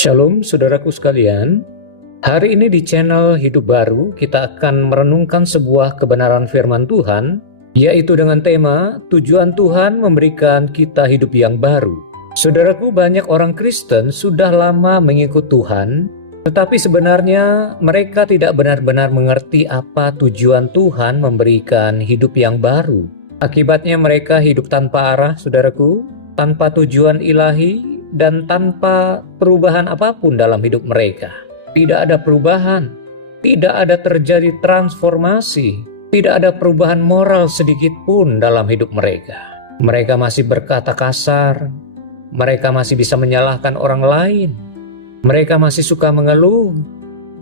Shalom saudaraku sekalian, hari ini di channel Hidup Baru kita akan merenungkan sebuah kebenaran firman Tuhan, yaitu dengan tema tujuan Tuhan memberikan kita hidup yang baru. Saudaraku, banyak orang Kristen sudah lama mengikut Tuhan, tetapi sebenarnya mereka tidak benar-benar mengerti apa tujuan Tuhan memberikan hidup yang baru. Akibatnya mereka hidup tanpa arah, saudaraku, tanpa tujuan ilahi, dan tanpa perubahan apapun dalam hidup mereka. Tidak ada perubahan, tidak ada terjadi transformasi, tidak ada perubahan moral sedikit pun dalam hidup mereka. Mereka masih berkata kasar, mereka masih bisa menyalahkan orang lain, mereka masih suka mengeluh,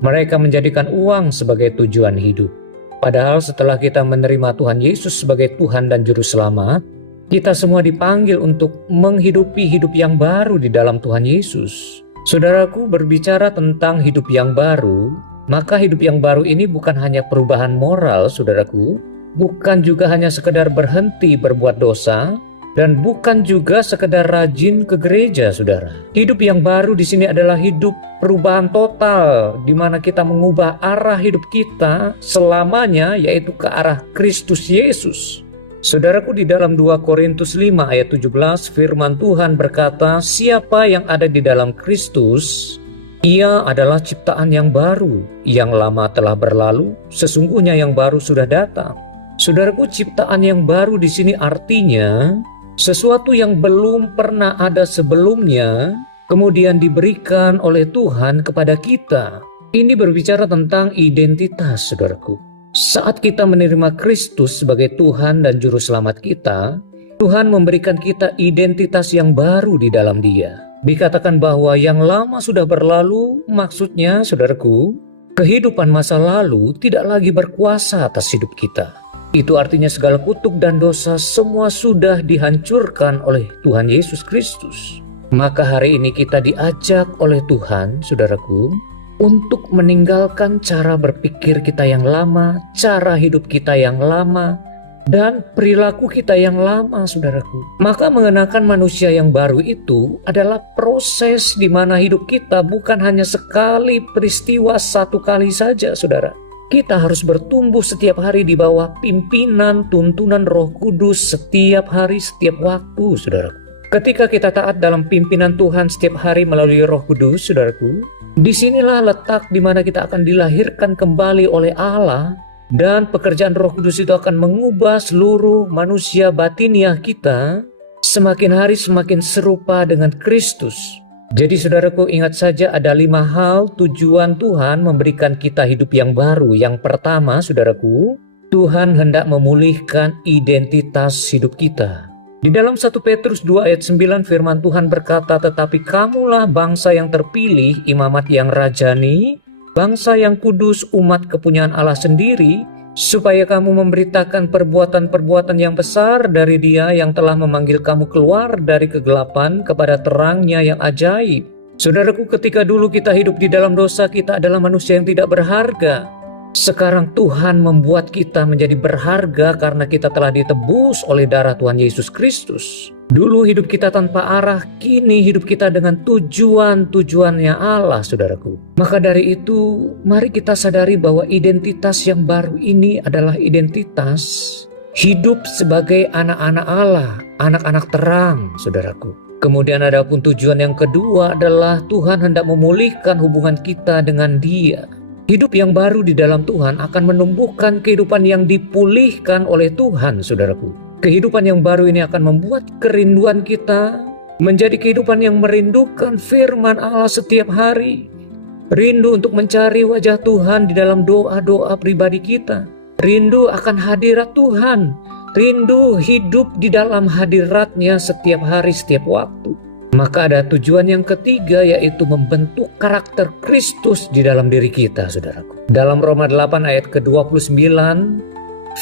mereka menjadikan uang sebagai tujuan hidup. Padahal setelah kita menerima Tuhan Yesus sebagai Tuhan dan Juru Selamat, kita semua dipanggil untuk menghidupi hidup yang baru di dalam Tuhan Yesus. Saudaraku, berbicara tentang hidup yang baru, maka hidup yang baru ini bukan hanya perubahan moral, saudaraku, bukan juga hanya sekedar berhenti berbuat dosa, dan bukan juga sekedar rajin ke gereja, saudara. Hidup yang baru di sini adalah hidup perubahan total, di mana kita mengubah arah hidup kita selamanya, yaitu ke arah Kristus Yesus. Saudaraku, di dalam 2 Korintus 5 ayat 17 firman Tuhan berkata, siapa yang ada di dalam Kristus, ia adalah ciptaan yang baru, yang lama telah berlalu, sesungguhnya yang baru sudah datang. Saudaraku, ciptaan yang baru di sini artinya sesuatu yang belum pernah ada sebelumnya, kemudian diberikan oleh Tuhan kepada kita. Ini berbicara tentang identitas, saudaraku. Saat kita menerima Kristus sebagai Tuhan dan Juru Selamat kita, Tuhan memberikan kita identitas yang baru di dalam Dia. Dikatakan bahwa yang lama sudah berlalu, maksudnya saudaraku, kehidupan masa lalu tidak lagi berkuasa atas hidup kita. Itu artinya segala kutuk dan dosa semua sudah dihancurkan oleh Tuhan Yesus Kristus. Maka hari ini kita diajak oleh Tuhan, saudaraku, untuk meninggalkan cara berpikir kita yang lama, cara hidup kita yang lama, dan perilaku kita yang lama, saudaraku. Maka mengenakan manusia yang baru itu adalah proses di mana hidup kita bukan hanya sekali peristiwa satu kali saja, saudara. Kita harus bertumbuh setiap hari di bawah pimpinan tuntunan Roh Kudus setiap hari, setiap waktu, saudaraku. Ketika kita taat dalam pimpinan Tuhan setiap hari melalui Roh Kudus, saudaraku, disinilah letak di mana kita akan dilahirkan kembali oleh Allah, dan pekerjaan Roh Kudus itu akan mengubah seluruh manusia batiniah kita semakin hari semakin serupa dengan Kristus. Jadi saudaraku, ingat saja ada 5 hal tujuan Tuhan memberikan kita hidup yang baru. Yang pertama, saudaraku, Tuhan hendak memulihkan identitas hidup kita. Di dalam 1 Petrus 2 ayat 9 firman Tuhan berkata, tetapi kamulah bangsa yang terpilih, imamat yang rajani, bangsa yang kudus, umat kepunyaan Allah sendiri, supaya kamu memberitakan perbuatan-perbuatan yang besar dari Dia yang telah memanggil kamu keluar dari kegelapan kepada terangnya yang ajaib. Saudaraku, ketika dulu kita hidup di dalam dosa, kita adalah manusia yang tidak berharga. Sekarang Tuhan membuat kita menjadi berharga karena kita telah ditebus oleh darah Tuhan Yesus Kristus. Dulu hidup kita tanpa arah, kini hidup kita dengan tujuannya Allah, saudaraku. Maka dari itu, mari kita sadari bahwa identitas yang baru ini adalah identitas hidup sebagai anak-anak Allah, anak-anak terang, saudaraku. Kemudian ada pun tujuan yang kedua adalah Tuhan hendak memulihkan hubungan kita dengan Dia. Hidup yang baru di dalam Tuhan akan menumbuhkan kehidupan yang dipulihkan oleh Tuhan, saudaraku. Kehidupan yang baru ini akan membuat kerinduan kita menjadi kehidupan yang merindukan firman Allah setiap hari. Rindu untuk mencari wajah Tuhan di dalam doa-doa pribadi kita. Rindu akan hadirat Tuhan. Rindu hidup di dalam hadirat-Nya setiap hari, setiap waktu. Maka ada tujuan yang ketiga, yaitu membentuk karakter Kristus di dalam diri kita, saudaraku. Dalam Roma 8 ayat ke-29,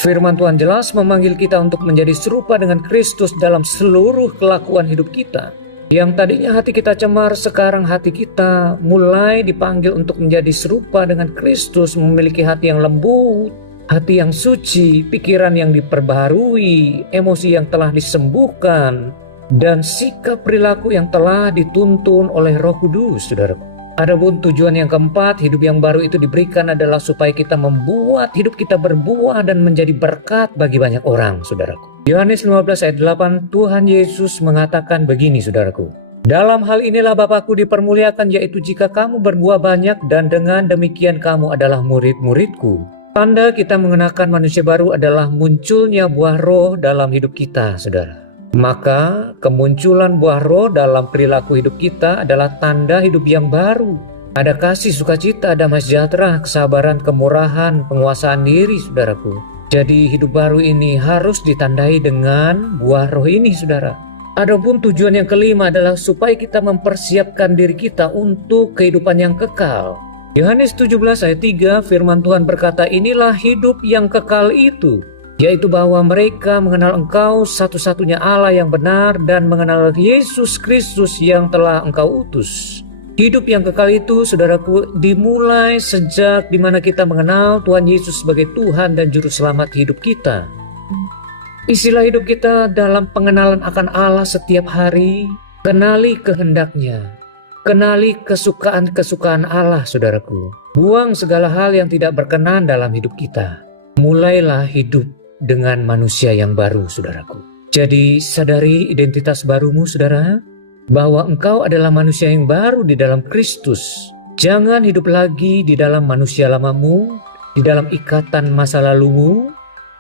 firman Tuhan jelas memanggil kita untuk menjadi serupa dengan Kristus dalam seluruh kelakuan hidup kita. Yang tadinya hati kita cemar, sekarang hati kita mulai dipanggil untuk menjadi serupa dengan Kristus, memiliki hati yang lembut, hati yang suci, pikiran yang diperbaharui, emosi yang telah disembuhkan, dan sikap perilaku yang telah dituntun oleh Roh Kudus, saudaraku. Adapun tujuan yang keempat, hidup yang baru itu diberikan adalah supaya kita membuat hidup kita berbuah dan menjadi berkat bagi banyak orang, saudaraku. Yohanes 15 ayat 8, Tuhan Yesus mengatakan begini, saudaraku. Dalam hal inilah Bapa-Ku dipermuliakan, yaitu jika kamu berbuah banyak dan dengan demikian kamu adalah murid-murid-Ku. Tanda kita mengenakan manusia baru adalah munculnya buah roh dalam hidup kita, saudara. Maka kemunculan buah roh dalam perilaku hidup kita adalah tanda hidup yang baru. Ada kasih, sukacita, damai sejahtera, kesabaran, kemurahan, penguasaan diri, saudaraku. Jadi hidup baru ini harus ditandai dengan buah roh ini, saudara. Adapun tujuan yang kelima adalah supaya kita mempersiapkan diri kita untuk kehidupan yang kekal. Yohanes 17 ayat 3 firman Tuhan berkata, inilah hidup yang kekal itu, yaitu bahwa mereka mengenal Engkau satu-satunya Allah yang benar dan mengenal Yesus Kristus yang telah Engkau utus. Hidup yang kekal itu, saudaraku, dimulai sejak dimana kita mengenal Tuhan Yesus sebagai Tuhan dan Juru Selamat hidup kita. Istilah hidup kita dalam pengenalan akan Allah setiap hari, kenali kehendaknya, kenali kesukaan-kesukaan Allah, saudaraku. Buang segala hal yang tidak berkenan dalam hidup kita. Mulailah hidup dengan manusia yang baru, saudaraku. Jadi sadari identitas barumu, saudara, bahwa engkau adalah manusia yang baru di dalam Kristus. Jangan hidup lagi di dalam manusia lamamu, di dalam ikatan masa lalumu,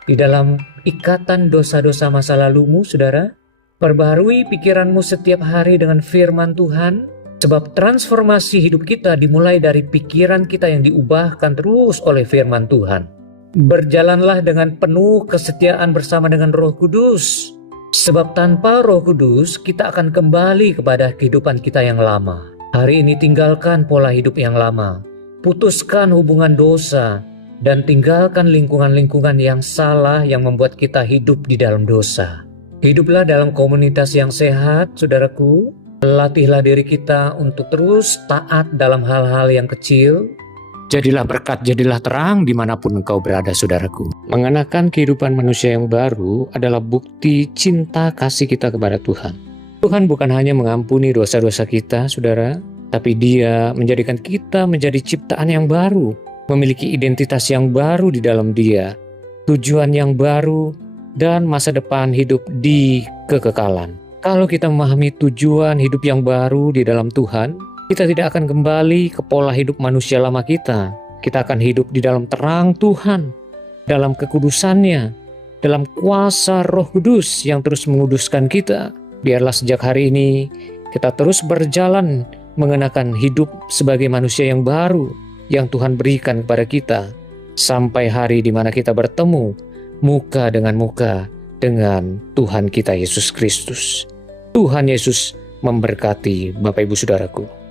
di dalam ikatan dosa-dosa masa lalumu, saudara. Perbaharui pikiranmu setiap hari dengan firman Tuhan, sebab transformasi hidup kita dimulai dari pikiran kita yang diubahkan terus oleh firman Tuhan. Berjalanlah dengan penuh kesetiaan bersama dengan Roh Kudus. Sebab tanpa Roh Kudus, kita akan kembali kepada kehidupan kita yang lama. Hari ini tinggalkan pola hidup yang lama. Putuskan hubungan dosa. Dan tinggalkan lingkungan-lingkungan yang salah yang membuat kita hidup di dalam dosa. Hiduplah dalam komunitas yang sehat, saudaraku. Latihlah diri kita untuk terus taat dalam hal-hal yang kecil. Jadilah berkat, jadilah terang dimanapun engkau berada, saudaraku. Mengenakan kehidupan manusia yang baru adalah bukti cinta kasih kita kepada Tuhan. Tuhan bukan hanya mengampuni dosa-dosa kita, saudara, tapi Dia menjadikan kita menjadi ciptaan yang baru, memiliki identitas yang baru di dalam Dia, tujuan yang baru, dan masa depan hidup di kekekalan. Kalau kita memahami tujuan hidup yang baru di dalam Tuhan, kita tidak akan kembali ke pola hidup manusia lama kita. Kita akan hidup di dalam terang Tuhan, dalam kekudusannya, dalam kuasa Roh Kudus yang terus menguduskan kita. Biarlah sejak hari ini kita terus berjalan mengenakan hidup sebagai manusia yang baru yang Tuhan berikan kepada kita, sampai hari di mana kita bertemu muka dengan Tuhan kita Yesus Kristus. Tuhan Yesus memberkati Bapak Ibu Saudaraku.